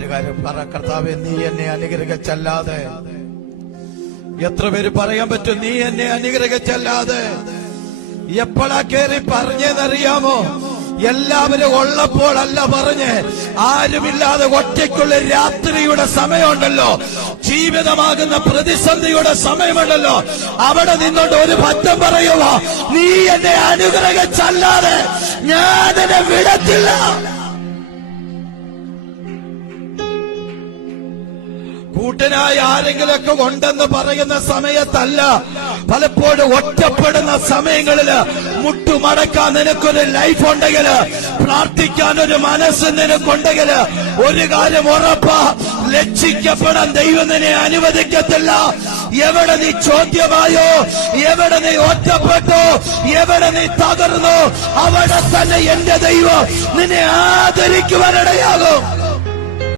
ഒരു കാര്യം പറ, കർത്താവേ നീ എന്നെ അനുഗ്രഹിച്ചല്ലാതെ. എത്ര പേര് പറയാൻ പറ്റും നീ എന്നെ അനുഗ്രഹിച്ചല്ലാതെ? എപ്പോഴാ കേറി പറഞ്ഞെന്നറിയാമോ? എല്ലാവരും ഉള്ളപ്പോഴല്ല പറഞ്ഞ്, ആരുമില്ലാതെ ഒറ്റയ്ക്കുള്ള രാത്രിയുടെ സമയമുണ്ടല്ലോ, ജീവിതമാകുന്ന പ്രതിസന്ധിയുടെ സമയമുണ്ടല്ലോ, അവിടെ നിന്നോണ്ട് ഒരു പറ്റം പറയുക, നീ എന്നെ അനുഗ്രഹിച്ചല്ലാതെ ഞാനെന്നെ വിടത്തില്ല. കൂട്ടനായി ആരെങ്കിലൊക്കെ ഉണ്ടെന്ന് പറയുന്ന സമയത്തല്ല, പലപ്പോഴും ഒറ്റപ്പെടുന്ന സമയങ്ങളില് മുട്ടുമടക്കാൻ നിനക്കൊരു ലൈഫ് ഉണ്ടെങ്കിൽ, പ്രാർത്ഥിക്കാൻ ഒരു മനസ്സ് നിനക്കുണ്ടെങ്കിൽ, ഒരു കാര്യം ഉറപ്പാ, രക്ഷിക്കപ്പെടാൻ ദൈവം നിന്നെ അനുവദിക്കത്തില്ല. എവിടെ നീ ചോദ്യമായോ, എവിടെ നീ ഒറ്റപ്പെട്ടോ, എവിടെ നീ തകർന്നോ, അവിടെ തന്നെ എന്റെ ദൈവം നിന്നെ ആദരിക്കുവാനിടയാകും.